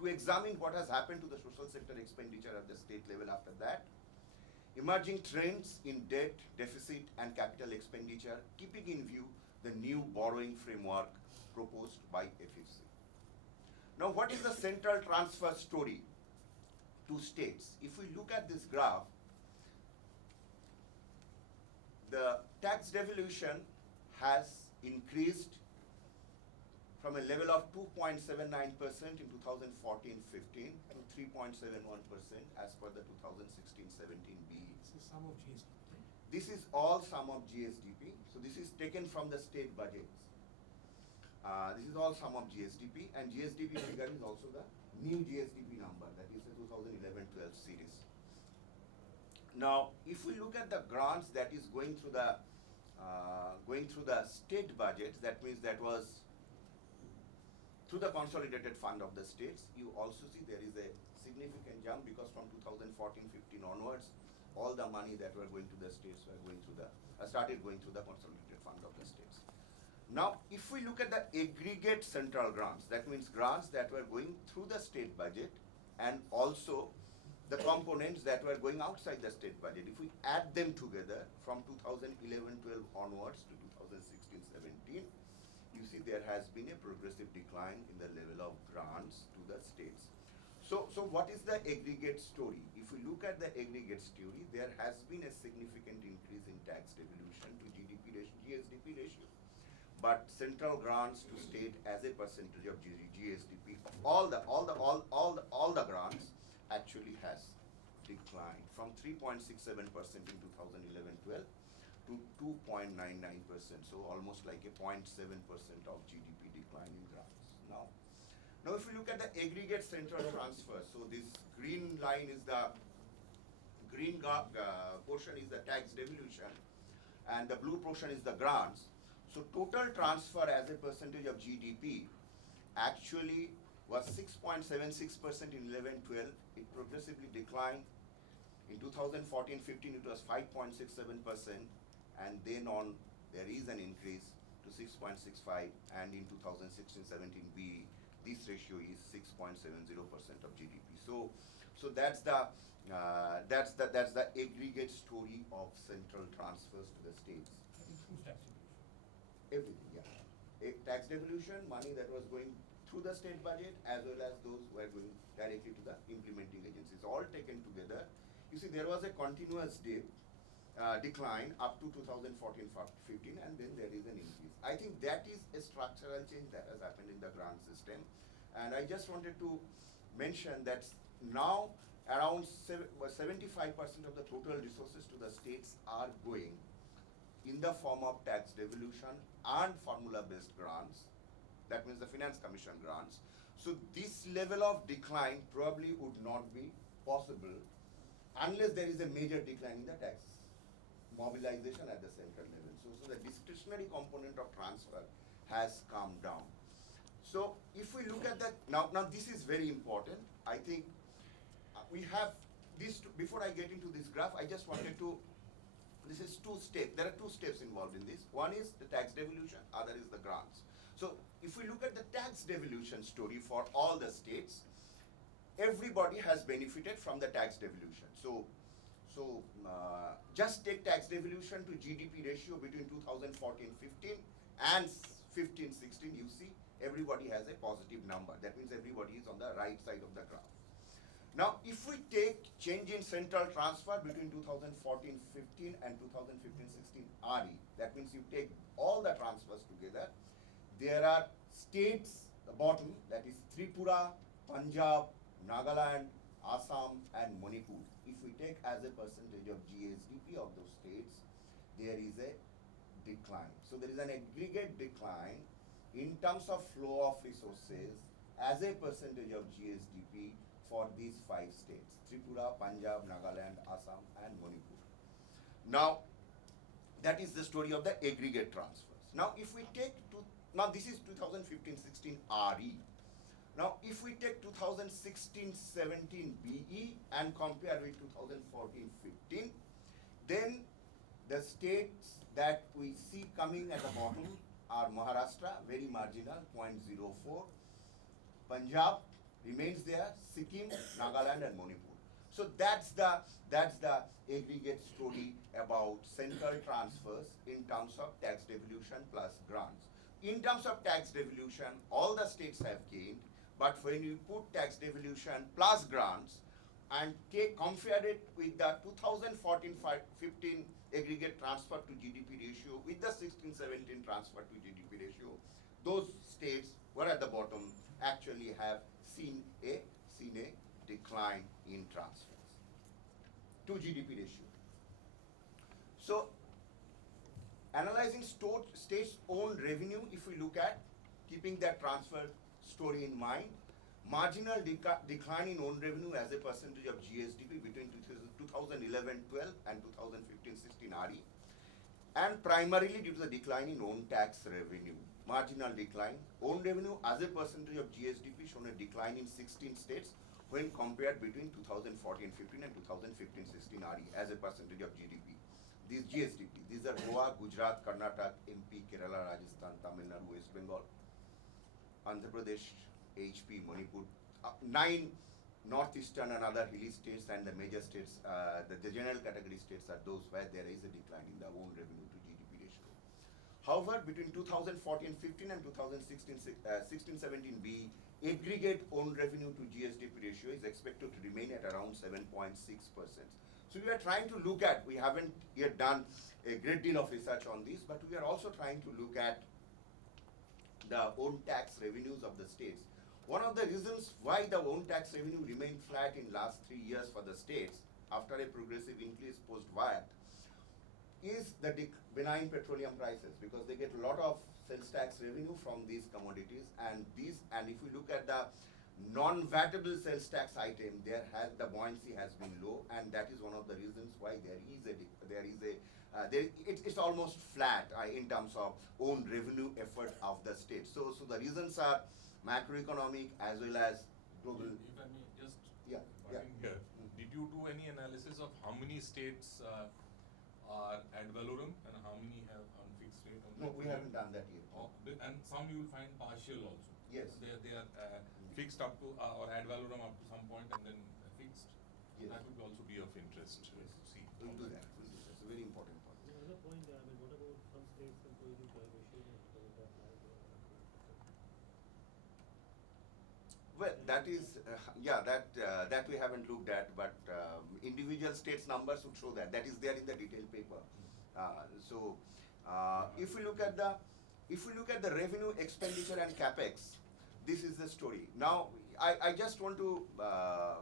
to examine what has happened to the social sector expenditure at the state level after that, emerging trends in debt, deficit, and capital expenditure, keeping in view the new borrowing framework proposed by FFC. Now, what is the central transfer story to states? If we look at this graph, the tax devolution has increased from a level of 2.79% in 2014-15 to 3.71% as per the 2016-17 BE. This is sum of GST. This is all sum of GSDP. So this is taken from the state budgets. This is all sum of GSDP, and GSDP figure is also the new GSDP number, that is the 2011-12 series. Now, if we look at the grants that is going through the state budget, that means that was through the consolidated fund of the states, you also see there is a significant jump, because from 2014-15 onwards, all the money that were going to the states were going through started going through the consolidated fund of the states. Now, if we look at the aggregate central grants, that means grants that were going through the state budget and also the components that were going outside the state budget, if we add them together from 2011-12 onwards to 2016-17, you see there has been a progressive decline in the level of grants to the states. So what is the aggregate story? If we look at the aggregate story, there has been a significant increase in tax devolution to GDP ratio, GSDP ratio. But central grants to state as a percentage of GSDP, all the grants actually has declined from 3.67% in 2011-12 to 2.99%. So almost like a 0.7% of GDP decline in grants. Now if you look at the aggregate central transfer, so this green line is the green portion is the tax devolution, and the blue portion is the grants. So total transfer as a percentage of GDP actually was 6.76% in 11-12. It progressively declined. In 2014-15, it was 5.67%, and then on there is an increase to 6.65, and in 2016-17 BE, this ratio is 6.70% of GDP. So that's the aggregate story of central transfers to the states. Everything, yeah. Tax devolution, money that was going through the state budget, as well as those who were going directly to the implementing agencies, all taken together. You see, there was a continuous decline up to 2014-15, and then there is an increase. I think that is a structural change that has happened in the grant system. And I just wanted to mention that now around 75% of the total resources to the states are going in the form of tax devolution and formula-based grants. That means the Finance Commission grants. So this level of decline probably would not be possible unless there is a major decline in the tax mobilization at the central level. So the discretionary component of transfer has come down. So if we look at that, now this is very important. I think we have this, before I get into this graph, I just wanted to, this is two steps. There are two steps involved in this. One is the tax devolution, other is the grants. So if we look at the tax devolution story for all the states, everybody has benefited from the tax devolution. So just take tax devolution to GDP ratio between 2014-15 and 15-16, you see everybody has a positive number. That means everybody is on the right side of the graph. Now, if we take change in central transfer between 2014-15 and 2015-16 RE, that means you take all the transfers together, there are states, the bottom, that is Tripura, Punjab, Nagaland, Assam, and Manipur. If we take as a percentage of GSDP of those states, there is a decline. So there is an aggregate decline in terms of flow of resources as a percentage of GSDP for these 5 states: Tripura, Punjab, Nagaland, Assam, and Manipur. Now, that is the story of the aggregate transfers. Now, if we take, now this is 2015-16 RE. Now, if we take 2016-17 BE and compare with 2014-15, then the states that we see coming at the bottom are Maharashtra, very marginal, 0.04, Punjab, remains there, Sikkim, Nagaland and Manipur. So that's the aggregate story about central transfers in terms of tax devolution plus grants. In terms of tax devolution, all the states have gained, but when you put tax devolution plus grants and compare it with the 2014-15 aggregate transfer to GDP ratio with the 16-17 transfer to GDP ratio, those states were at the bottom actually have seen a decline in transfers to GDP ratio. So analyzing states' own revenue, if we look at keeping that transfer story in mind, marginal decline in own revenue as a percentage of GSDP between 2011-12 and 2015-16 RE, and primarily due to the decline in own tax revenue. Marginal decline. Own revenue as a percentage of GSDP shown a decline in 16 states when compared between 2014-15 and 2015-16 RE as a percentage of GDP. These GSDP, these are Goa, Gujarat, Karnataka, MP, Kerala, Rajasthan, Tamil Nadu, West Bengal, Andhra Pradesh, HP, Manipur, 9 northeastern and other hilly states, and the major states, the general category states are those where there is a decline in the own revenue to GDP ratio. However, between 2014-15 and 2016-17 B, aggregate own revenue to GSDP ratio is expected to remain at around 7.6%. So we are trying to look at, we haven't yet done a great deal of research on this, but we are also trying to look at the own tax revenues of the states. One of the reasons why the own tax revenue remained flat in last 3 years for the states after a progressive increase post-VAT is the benign petroleum prices, because they get a lot of sales tax revenue from these commodities, and if we look at the non-VATable sales tax item, the buoyancy has been low, and that is one of the reasons why it's almost flat in terms of own revenue effort of the state. So the reasons are macroeconomic as well as global. If I may just Yeah. here, did you do any analysis of how many states are ad valorem and how many have on fixed rate? No, we haven't done that yet. And some you will find partial also. Yes. They are fixed up to or ad valorem up to some point and then fixed. Yes. That would also be of interest to see. We'll do that. It's a very important point. Another point, what about some states imposing prohibition Well, that is, that we haven't looked at, but individual states' numbers would show that. That is there in the detailed paper. If we look at the revenue, expenditure, and capex, this is the story. Now, I just want to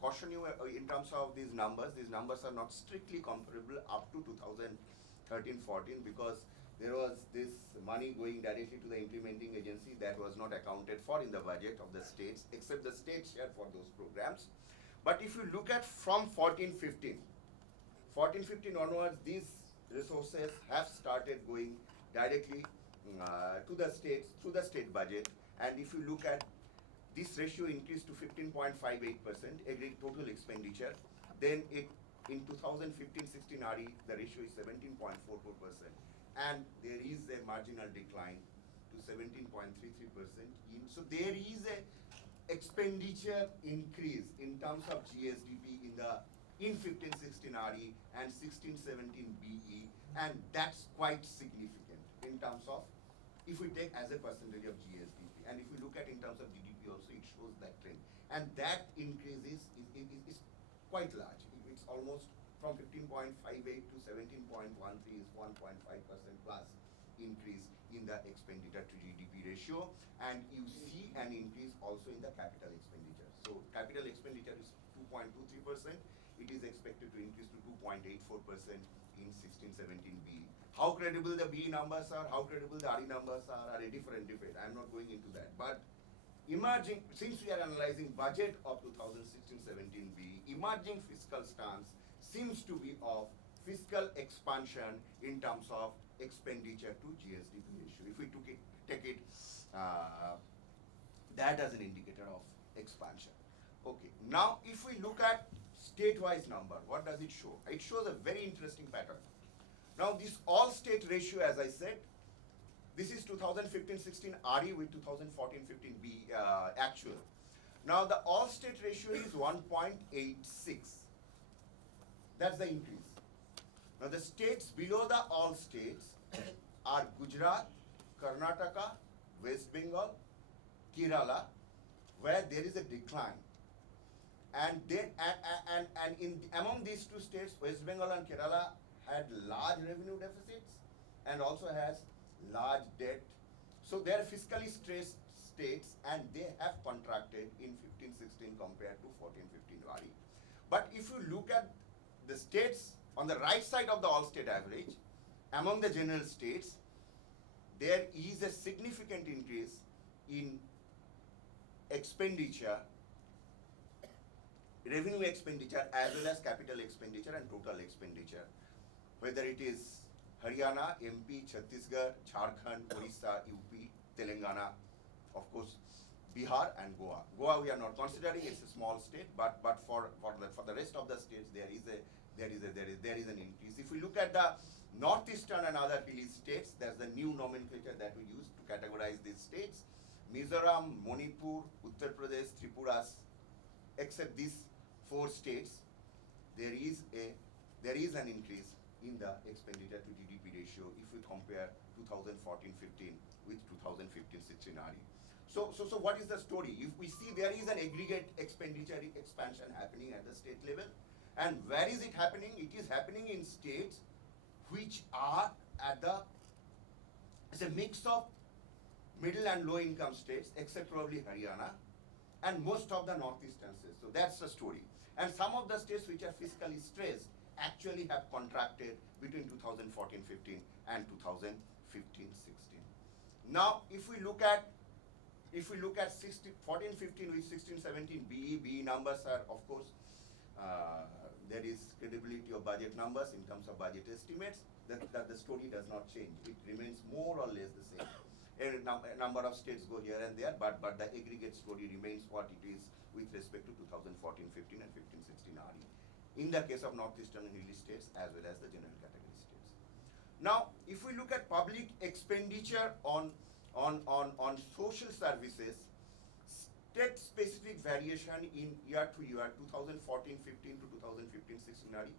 caution you in terms of these numbers. These numbers are not strictly comparable up to 2013-14, because there was this money going directly to the implementing agency that was not accounted for in the budget of the states, except the state share for those programs. But if you look at from 14-15 onwards, these resources have started going directly to the states through the state budget. And if you look at this ratio increased to 15.58% aggregate total expenditure, then in 2015-16 RE, the ratio is 17.44%. And there is a marginal decline to 17.33%. So there is a expenditure increase in terms of GSDP in 15-16 RE and 16-17 BE, and that's quite significant in terms of, if we take as a percentage of GSDP, and if we look at in terms of GDP also, it shows that trend. And that increase is quite large. It's almost from 15.58 to 17.13 is 1.5% plus increase in the expenditure to GDP ratio, and you see an increase also in the capital expenditure. So capital expenditure is 2.23%. It is expected to increase to 2.84% in 16-17 B. How credible the B numbers are, how credible the RE numbers are a different debate. I'm not going into that. But emerging, since we are analyzing budget of 2016-17 B, emerging fiscal stance seems to be of fiscal expansion in terms of expenditure to GSDP ratio. If we take it that as an indicator of expansion. Okay, now if we look at state-wise number, what does it show? It shows a very interesting pattern. Now this all state ratio, as I said, this is 2015-16 RE with 2014-15 B actual. Now the all-state ratio is 1.86. That's the increase. Now the states below the all states are Gujarat, Karnataka, West Bengal, Kerala, where there is a decline. And then and in among these two states, West Bengal and Kerala had large revenue deficits and also has large debt. So they are fiscally stressed states and they have contracted in 15-16 compared to 14-15 Wari. But if you look at the states on the right side of the all-state average, among the general states, there is a significant increase in expenditure, revenue expenditure as well as capital expenditure and total expenditure. Whether it is Haryana, MP, Chhattisgarh, Jharkhand, Orissa, UP, Telangana, of course, Bihar and Goa. Goa we are not considering; it's a small state, but for the rest of the states there is an increase. If we look at the northeastern and other hilly states, there's the new nomenclature that we use to categorize these states. Mizoram, Manipur, Uttar Pradesh, Tripura, except these 4 states, there is an increase in the expenditure to GDP ratio if we compare 2014-15 with 2015-16 RE. So what is the story? If we see there is an aggregate expenditure expansion happening at the state level, and where is it happening? It is happening in states which are it's a mix of middle and low income states, except probably Haryana, and most of the northeastern states. So that's the story. And some of the states which are fiscally stressed actually have contracted between 2014-15 and 2015-16. Now, if we look at 14-15 with 16-17 BE numbers are, of course, there is credibility of budget numbers in terms of budget estimates. That the story does not change. It remains more or less the same. A number of states go here and there, but the aggregate story remains what it is with respect to 2014-15 and 15-16 RE. In the case of northeastern and hilly states as well as the general category states. Now, if we look at public expenditure on social services, state-specific variation in year to year, 2014-15 to 2015-16 RE,